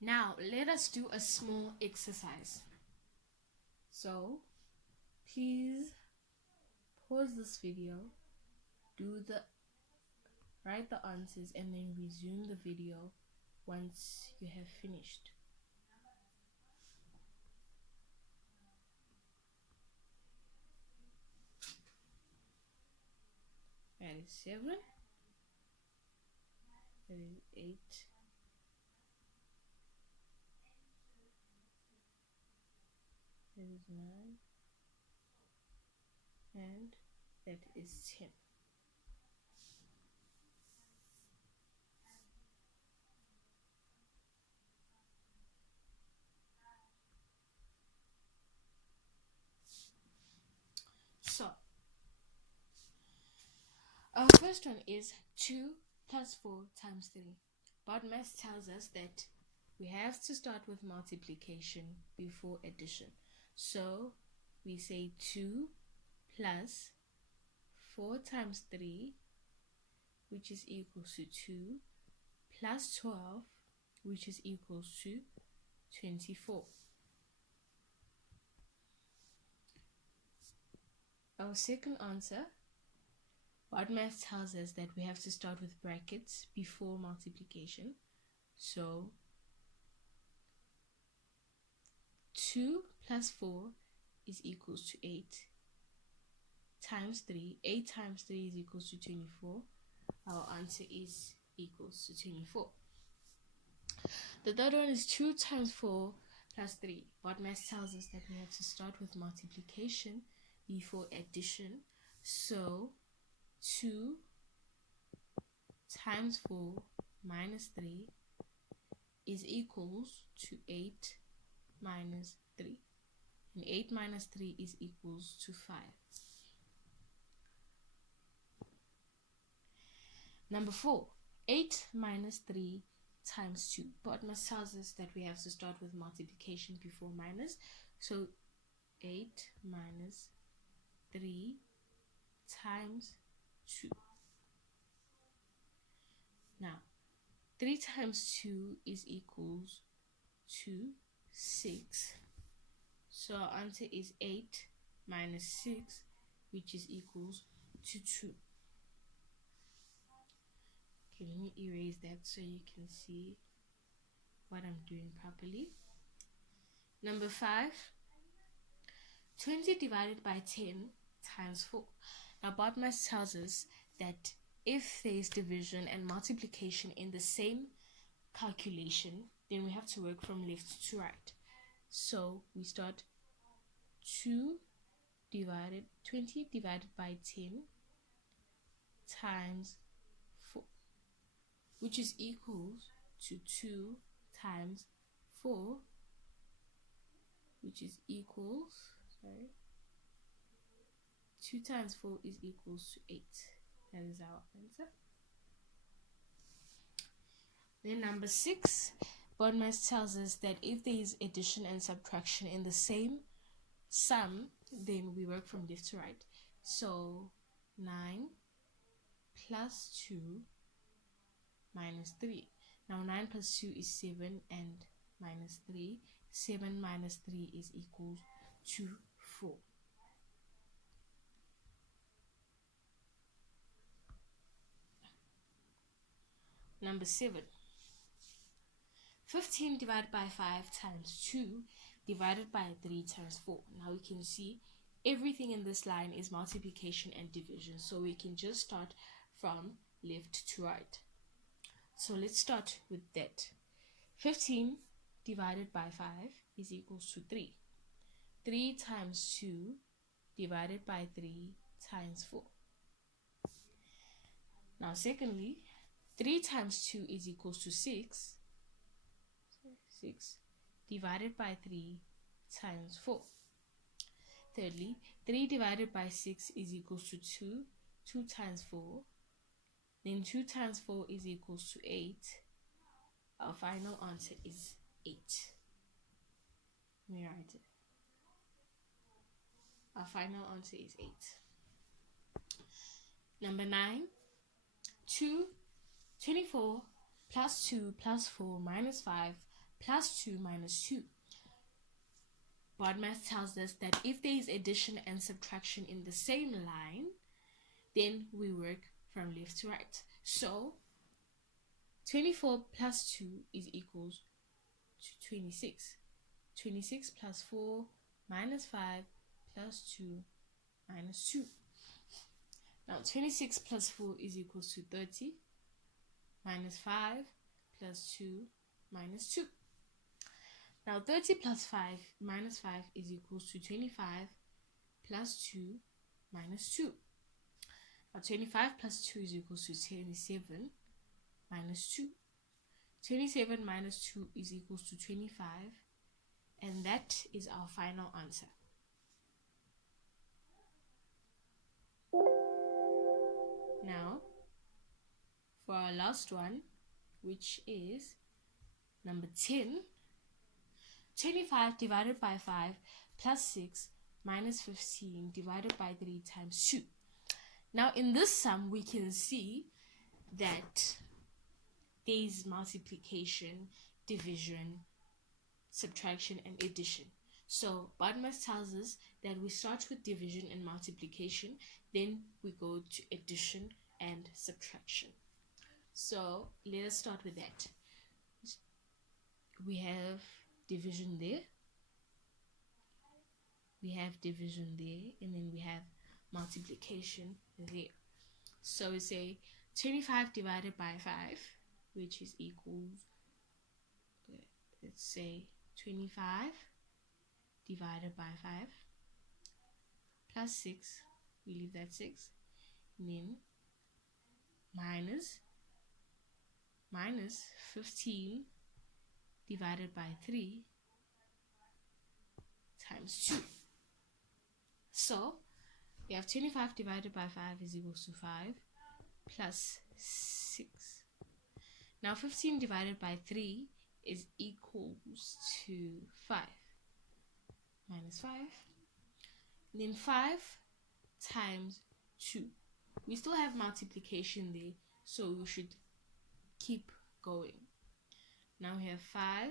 Now, let us do a small exercise. So, please pause this video, write the answers, and then resume the video once you have finished. That is 7. That is 8. That is 9. And that is 10. So, our first one is 2 plus 4 times 3. BODMAS tells us that we have to start with multiplication before addition. So, we say 2 plus 4 times 3, which is equals to 2, plus 12, which is equals to 24. Our second answer, BODMAS tells us that we have to start with brackets before multiplication. So 2 plus 4 is equals to 8 times 3. 8 times 3 is equals to 24. Our answer is equals to 24. The third one is 2 times 4 plus 3. BODMAS tells us that we have to start with multiplication before addition. So 2 times 4 minus 3 is equals to 8 minus 3. And 8 minus 3 is equals to 5. Number 4, 8 minus 3 times 2. BODMAS tells us that we have to start with multiplication before minus. So 8 minus 3 times 2. Now, 3 times 2 is equals to 6. So our answer is 8 minus 6, which is equals to 2. Okay, let me erase that so you can see what I'm doing properly. Number 5, 20 divided by 10 times 4. Now, BODMAS tells us that if there is division and multiplication in the same calculation, then we have to work from left to right. So we start 20 divided by 10 times 4, which is equals to 2 times 4, which is equals, 2 times 4 is equals to 8. That is our answer. Then number 6, BODMAS tells us that if there is addition and subtraction in the same sum, then we work from left to right. So 9 plus 2 minus 3. Now 9 plus 2 is 7 and minus 3. 7 minus 3 is equals to 4. Number 7, 15 divided by 5 times 2 divided by 3 times 4. Now we can see everything in this line is multiplication and division, so we can just start from left to right. So let's start with that. 15 divided by 5 is equals to 3. 3 times 2 divided by 3 times 4. Now secondly, 3 times 2 is equals to 6. 6 divided by 3 times 4. Thirdly, 3 divided by 6 is equals to 2. 2 times 4. Then 2 times 4 is equals to 8. Our final answer is 8. Let me write it. Our final answer is 8. Number 9, 24 plus 2 plus 4 minus 5 plus 2 minus 2. BODMAS tells us that if there is addition and subtraction in the same line, then we work from left to right. So 24 plus 2 is equals to 26. 26 plus 4 minus 5 plus 2 minus 2. Now 26 plus 4 is equals to 30 minus 5 plus 2 minus 2. Now 30 plus 5 minus 5 is equals to 25 plus 2 minus 2. Now 25 plus 2 is equals to 27 minus 2. 27 minus 2 is equals to 25, and that is our final answer. Now, for our last one, which is number 10, 25 divided by 5 plus 6 minus 15 divided by 3 times 2. Now, in this sum, we can see that there is multiplication, division, subtraction, and addition. So BODMAS tells us that we start with division and multiplication, then we go to addition and subtraction. So let us start with that. We have division there, we have division there, and then we have multiplication there. So we say 25 divided by 5, which is equals, let's say 25 divided by 5 plus 6, we leave that 6, and then minus 15 divided by 3 times 2. So we have 25 divided by 5 is equals to 5 plus 6. Now 15 divided by 3 is equals to 5 minus 5. And then 5 times 2. We still have multiplication there, so we should keep going. Now we have 5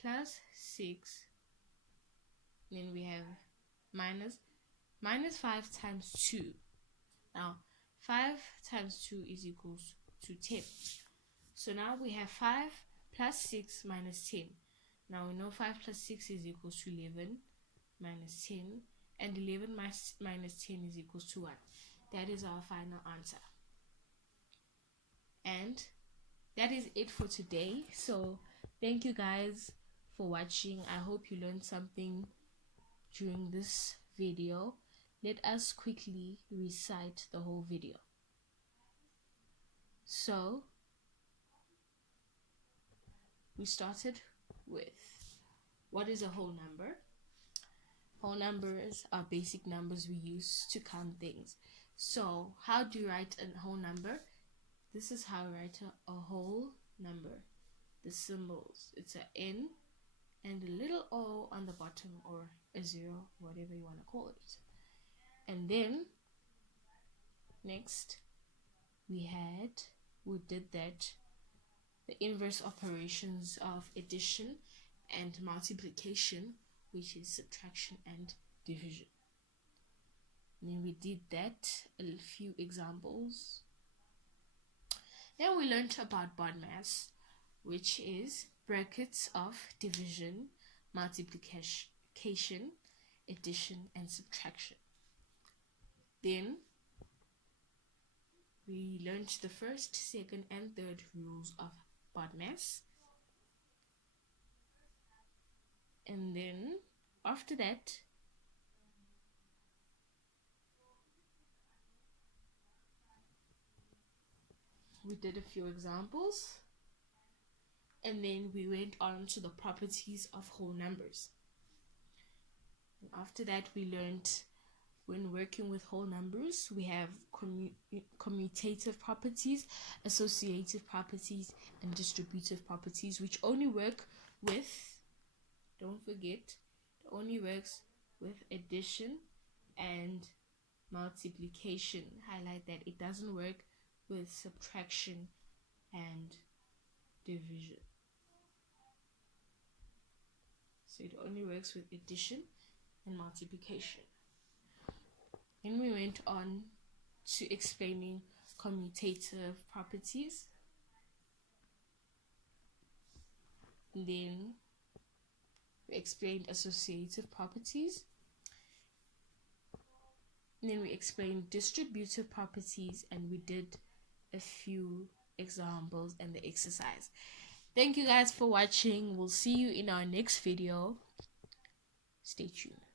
plus 6. And then we have minus 5 times 2. Now 5 times 2 is equals to 10. So now we have 5 plus 6 minus 10. Now we know 5 plus 6 is equals to 11 minus 10, and 11 minus 10 is equals to 1. That is our final answer. And that is it for today. So thank you guys for watching. I hope you learned something during this video. Let us quickly recite the whole video. So we started with, what is a whole number? Whole numbers are basic numbers we use to count things. So how do you write a whole number? This is how I write a whole number. The symbols, it's an N and a little O on the bottom, or a 0, whatever you want to call it. And then next we did that, the inverse operations of addition and multiplication, which is subtraction and division. And then we did that, a few examples. Then we learned about BODMAS, which is brackets of division, multiplication, addition, and subtraction. Then we learned the first, second, and third rules of BODMAS. And then after that, we did a few examples, and then we went on to the properties of whole numbers. And after that, we learned, when working with whole numbers, we have commutative properties, associative properties, and distributive properties, which only work with, don't forget, it only works with addition and multiplication. Highlight that, it doesn't work with subtraction and division. So it only works with addition and multiplication. Then we went on to explaining commutative properties. And then we explained associative properties. And then we explained distributive properties, and we did a few examples and the exercise. Thank you guys for watching. We'll see you in our next video. Stay tuned.